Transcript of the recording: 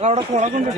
അവിടെ കുളകുണ്ട്